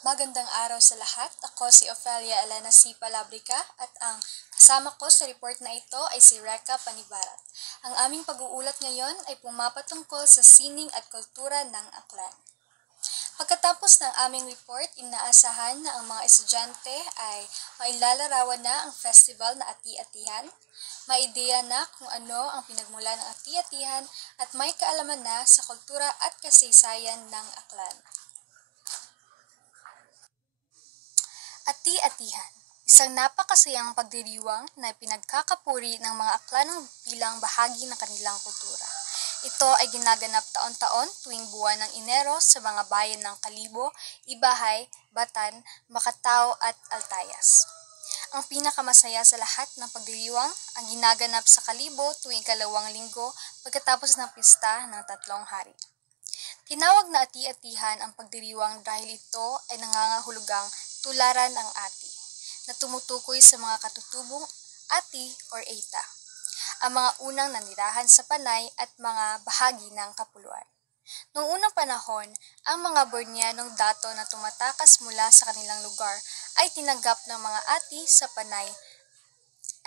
Magandang araw sa lahat. Ako si Ofelia Elena C. Palabrica at ang kasama ko sa report na ito ay si Reka Panibarat. Ang aming pag-uulat ngayon ay pumapatungkol sa sining at kultura ng aklan. Pagkatapos ng aming report, inaasahan na ang mga estudyante ay mailalarawan na ang festival na Ati-Atihan, may ideya na kung ano ang pinagmula ng Ati-Atihan at may kaalaman na sa kultura at kasaysayan ng aklan. Ati-Atihan, isang napakasayang pagdiriwang na pinagkakapuri ng mga aklanong bilang bahagi ng kanilang kultura. Ito ay ginaganap taon-taon tuwing buwan ng Enero sa mga bayan ng Kalibo, Ibahay, Batan, Macatao at Altayas. Ang pinakamasaya sa lahat ng pagdiriwang ang ginaganap sa Kalibo tuwing ikalawang linggo pagkatapos ng pista ng 3 hari. Tinawag na Ati-Atihan ang pagdiriwang dahil ito ay nangangahulugang tularan ang ati, na tumutukoy sa mga katutubong ati or eta, ang mga unang nanirahan sa Panay at mga bahagi ng Kapuluan. Noong unang panahon, ang mga Borneanong dato na tumatakas mula sa kanilang lugar ay tinanggap ng mga ati sa Panay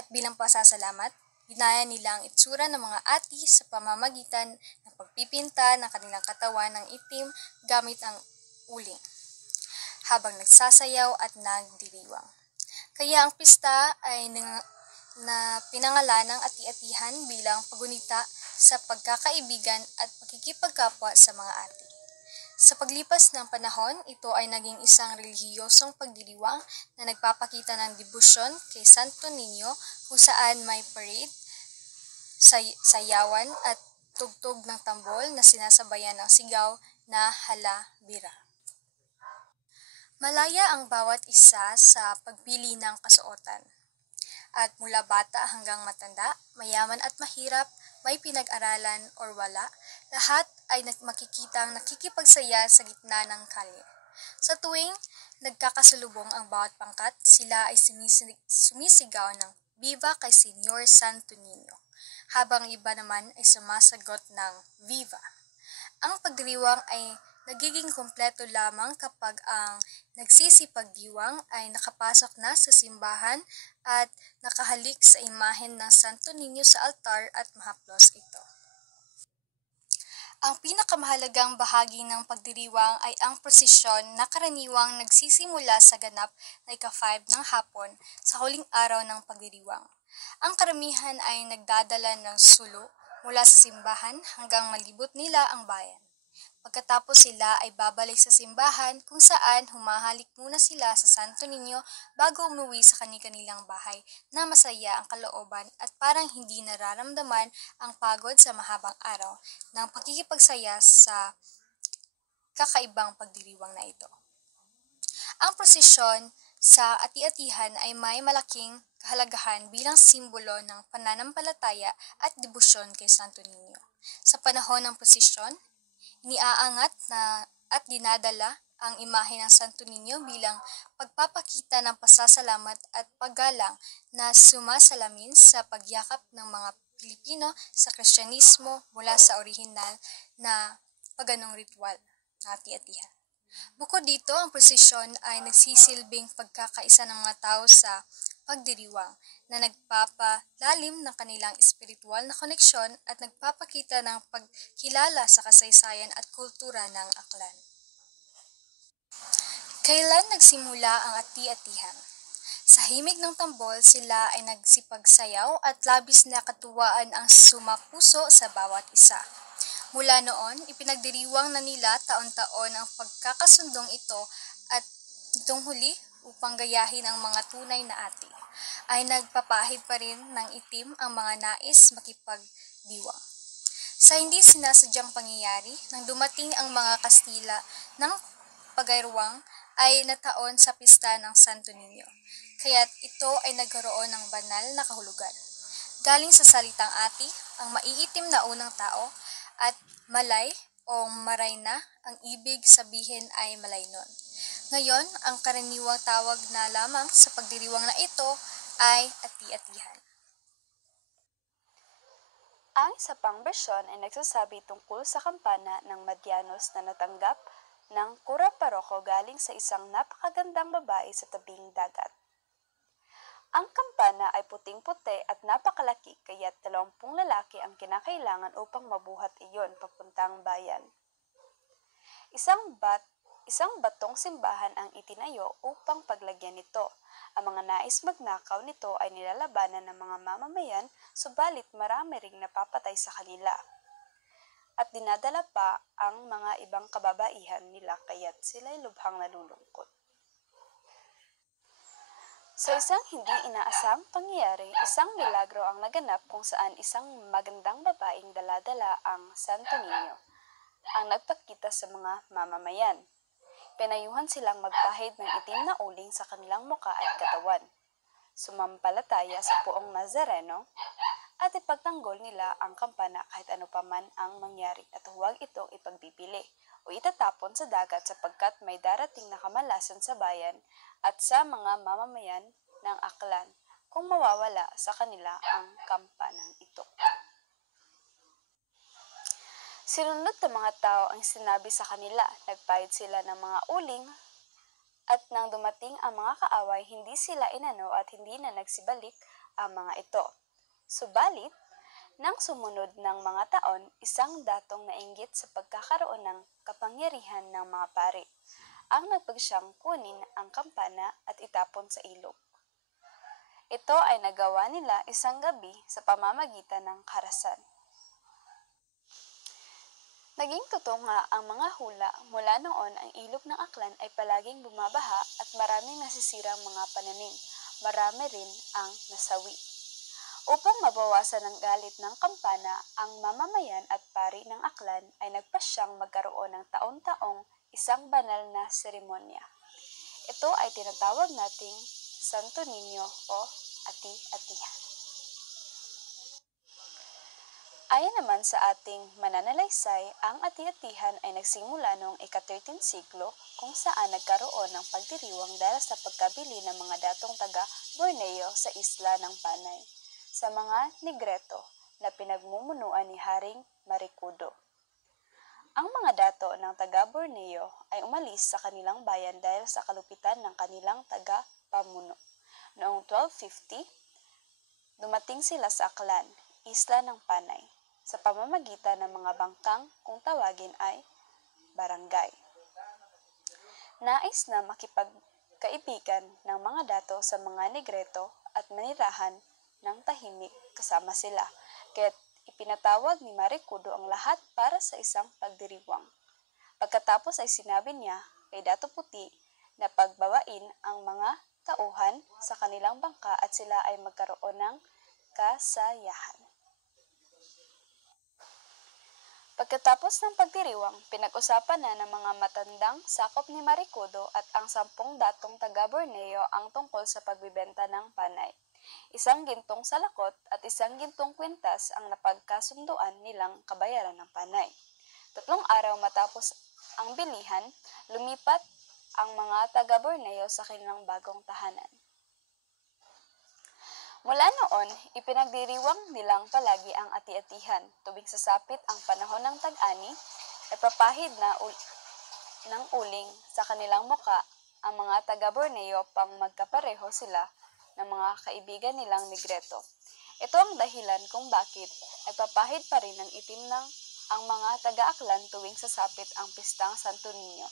at bilang pasasalamat, ginaya nila ang itsura ng mga ati sa pamamagitan ng pagpipinta ng kanilang katawan ng itim gamit ang uling, habang nagsasayaw at nagdiriwang. Kaya ang pista ay na pinangalanang Ati-Atihan bilang pagunita sa pagkakaibigan at pakikipagkapwa sa mga ati. Sa paglipas ng panahon, ito ay naging isang relihiyosong pagdiriwang na nagpapakita ng debosyon kay Santo Niño kung saan may parade, sayawan at tugtog ng tambol na sinasabayan ng sigaw na hala bira. Malaya ang bawat isa sa pagpili ng kasuotan. At mula bata hanggang matanda, mayaman at mahirap, may pinag-aralan or wala, lahat ay makikitang nakikipagsaya sa gitna ng kalye. Sa tuwing nagkakasalubong ang bawat pangkat, sila ay sumisigaw ng Viva kay Senyor Santo Niño, habang iba naman ay sumasagot ng Viva. Ang pagdiriwang ay nagiging kumpleto lamang kapag ang nagsisipagdiwang ay nakapasok na sa simbahan at nakahalik sa imahen ng Santo Niño sa altar at mahaplos ito. Ang pinakamahalagang bahagi ng pagdiriwang ay ang prosesyon na karaniwang nagsisimula sa ganap na ika-5 ng hapon sa huling araw ng pagdiriwang. Ang karamihan ay nagdadala ng sulo mula sa simbahan hanggang malibot nila ang bayan. Pagkatapos sila ay babalik sa simbahan kung saan humahalik muna sila sa Santo Niño bago umuwi sa kani-kanilang bahay na masaya ang kalooban at parang hindi nararamdaman ang pagod sa mahabang araw ng pakikipagsaya sa kakaibang pagdiriwang na ito. Ang prosesyon sa Ati-Atihan ay may malaking kahalagahan bilang simbolo ng pananampalataya at debosyon kay Santo Niño. Sa panahon ng prosesyon, iniaangat na at dinadala ang imahe ng Santo Niño bilang pagpapakita ng pasasalamat at paggalang na sumasalamin sa pagyakap ng mga Pilipino sa Kristyanismo mula sa orihinal na paganong ritual na Ati-Atihan. Bukod dito, ang prosesyon ay nagsisilbing pagkakaisa ng mga tao sa pagdiriwang na nagpapalalim ng kanilang espiritual na koneksyon at nagpapakita ng pagkilala sa kasaysayan at kultura ng aklan. Kailan nagsimula ang Ati-Atihan? Sa himig ng tambol, sila ay nagsipagsayaw at labis na katuwaan ang sumapuso sa bawat isa. Mula noon, ipinagdiriwang na nila taon-taon ang pagkakasundong ito at itong huli upang gayahin ang mga tunay na ati, ay nagpapahid pa rin ng itim ang mga nais makipagdiwang. Sa hindi sinasadyang pangyayari, nang dumating ang mga Kastila ng pagayruwang ay nataon sa pista ng Santo Niño, kaya't ito ay nagkaroon ng banal na kahulugan. Galing sa salitang ati, ang maiitim na unang tao, at malay o maray na, ang ibig sabihin ay malaynon. Ngayon, ang karaniwang tawag na lamang sa pagdiriwang na ito ay Ati-Atihan. Ang isa pang bersyon ay nagsasabi tungkol sa kampana ng Madianos na natanggap ng Kura Paroko galing sa isang napakagandang babae sa tabing dagat. Ang kampana ay puting-puti at napakalaki kaya't 20 lalaki ang kinakailangan upang mabuhat iyon papuntang bayan. Isang batong simbahan ang itinayo upang paglagyan nito. Ang mga nais magnakaw nito ay nilalabanan ng mga mamamayan, subalit marami ring napapatay sa kanila. At dinadala pa ang mga ibang kababaihan nila kaya't sila'y lubhang nalulungkot. Sa isang hindi inaasang pangyayari, isang milagro ang naganap kung saan isang magandang babaeng dala-dala ang Santo Niño ang nagpakita sa mga mamamayan. Pinayuhan silang magpahid ng itim na uling sa kanilang muka at katawan, sumampalataya sa Poong Nazareno, at ipagtanggol nila ang kampana kahit ano paman ang mangyari at huwag itong ipagbibili o itatapon sa dagat sapagkat may darating na kamalasan sa bayan at sa mga mamamayan ng Aklan kung mawawala sa kanila ang kampanang ito. Sinunod ng mga tao ang sinabi sa kanila, nagpahid sila ng mga uling at nang dumating ang mga kaaway, hindi sila inano at hindi na nagsibalik ang mga ito. Subalit, nang sumunod ng mga taon, isang datong nainggit sa pagkakaroon ng kapangyarihan ng mga pari, ang nagpagsyang kunin ang kampana at itapon sa ilog. Ito ay nagawa nila isang gabi sa pamamagitan ng karasan. Naging totoo nga ang mga hula mula noon ang ilog ng Aklan ay palaging bumabaha at maraming nasisirang mga pananim. Marami rin ang nasawi. Upang mabawasan ang galit ng kampana, ang mamamayan at pari ng Aklan ay nagpasyang magkaroon ng taon-taong isang banal na seremonya. Ito ay tinatawag nating Santo Niño o Ati-Atihan. Ayon naman sa ating mananalaysay, ang ati-atihan ay nagsimula noong ika-13 siglo kung saan nagkaroon ng pagdiriwang dahil sa pagkabili ng mga datong taga Borneo sa isla ng Panay sa mga Negreto na pinagmumunuan ni Haring Marikudo. Ang mga dato ng taga Borneo ay umalis sa kanilang bayan dahil sa kalupitan ng kanilang taga-pamuno. Noong 1250, dumating sila sa Aklan, isla ng Panay, sa pamamagitan ng mga bangkang kung tawagin ay barangay. Nais na makipagkaibigan ng mga dato sa mga Negreto at manirahan ng tahimik kasama sila, kaya't ipinatawag ni Marikudo ang lahat para sa isang pagdiriwang. Pagkatapos ay sinabi niya kay Dato Puti na pagbawain ang mga tauhan sa kanilang bangka at sila ay magkaroon ng kasayahan. Pagkatapos ng pagdiriwang, pinag-usapan na ng mga matandang sakop ni Marikudo at ang 10 datong taga Borneo ang tungkol sa pagbibenta ng panay. Isang gintong salakot at isang gintong kwintas ang napagkasunduan nilang kabayaran ng panay. 3 araw matapos ang bilihan, lumipat ang mga taga Borneo sa kanilang bagong tahanan. Mula noon, ipinagdiriwang nilang palagi ang ati-atihan. Tuwing sasapit ang panahon ng tag-ani, ay papahid ng uling sa kanilang muka ang mga taga Borneo pang magkapareho sila ng mga kaibigan nilang Negreto. Ito ang dahilan kung bakit nagpapahid pa rin ng itim ng ang mga taga-Aklan tuwing sasapit ang pistang Santo Niño.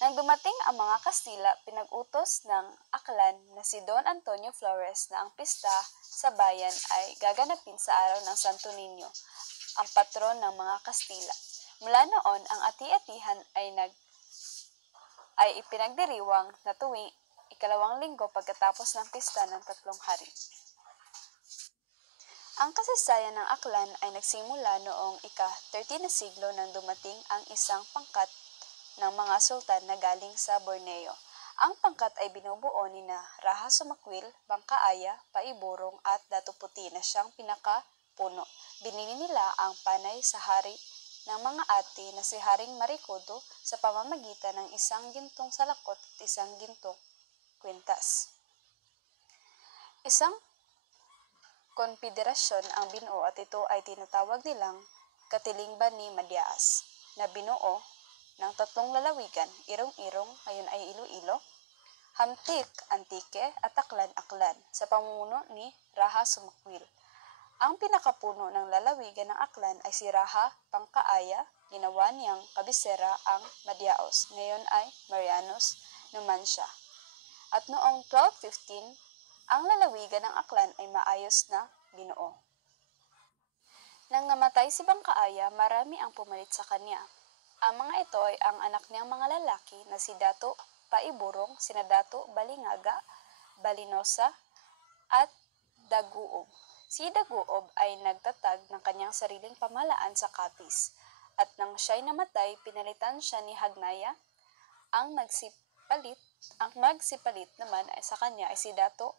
Nang dumating ang mga Kastila, pinag-utos ng Aklan na si Don Antonio Flores na ang pista sa bayan ay gaganapin sa araw ng Santo Niño, ang patron ng mga Kastila. Mula noon, ang ati-atihan ay ipinagdiriwang na tuwing ikalawang linggo pagkatapos ng pista ng 3 hari. Ang kasaysayan ng Aklan ay nagsimula noong ika-13 na siglo nang dumating ang isang pangkat ng mga sultan na galing sa Borneo. Ang pangkat ay binubuo ni na Raha Sumakwil, Bangkaaya, Paiburong at Dato Puti na siyang pinakapuno. Binili nila ang panay sa hari ng mga ati na si Haring Marikudo sa pamamagitan ng isang gintong salakot at isang gintong kwintas. Isang konfederasyon ang binuo at ito ay tinatawag nilang Katilingban ni Madias na binuo ng tatlong lalawigan, Irong-Irong, ngayon ay Iloilo, Hamtik, Antique, at Aklan-Aklan sa pamumuno ni Raha Sumakwil. Ang pinakapuno ng lalawigan ng Aklan ay si Raha Pangkaaya, ginawa niyang kabisera ang Madiaos, ngayon ay Marianos Numancia. At noong 1215, ang lalawigan ng Aklan ay maayos na binuo. Nang namatay si Bangkaaya, marami ang pumalit sa kanya. Ang mga ito ay ang anak niyang mga lalaki na si Dato Paiburong, sina Dato Balingaga, Balinosa, at Daguob. Si Daguob ay nagtatag ng kanyang sariling pamahalaan sa Capiz, at nang siya'y namatay, pinalitan siya ni Hagnaya. Ang magsipalit naman ay sa kanya ay si Dato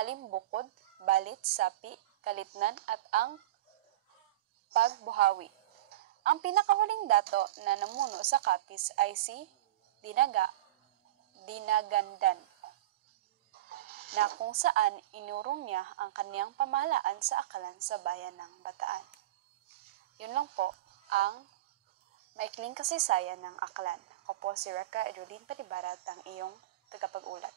Alimbukod, Balit, Sapi, Kalitnan, at ang Pagbuhawi. Ang pinakahuling dato na namuno sa Capiz ay si Dinagandan, na kung saan inurong niya ang kaniyang pamahalaan sa Aklan sa bayan ng Bataan. Yun lang po ang maikling kasaysayan ng Aklan. Ako po si Reka Edulin Panibarat, ang iyong tagapag-ulat.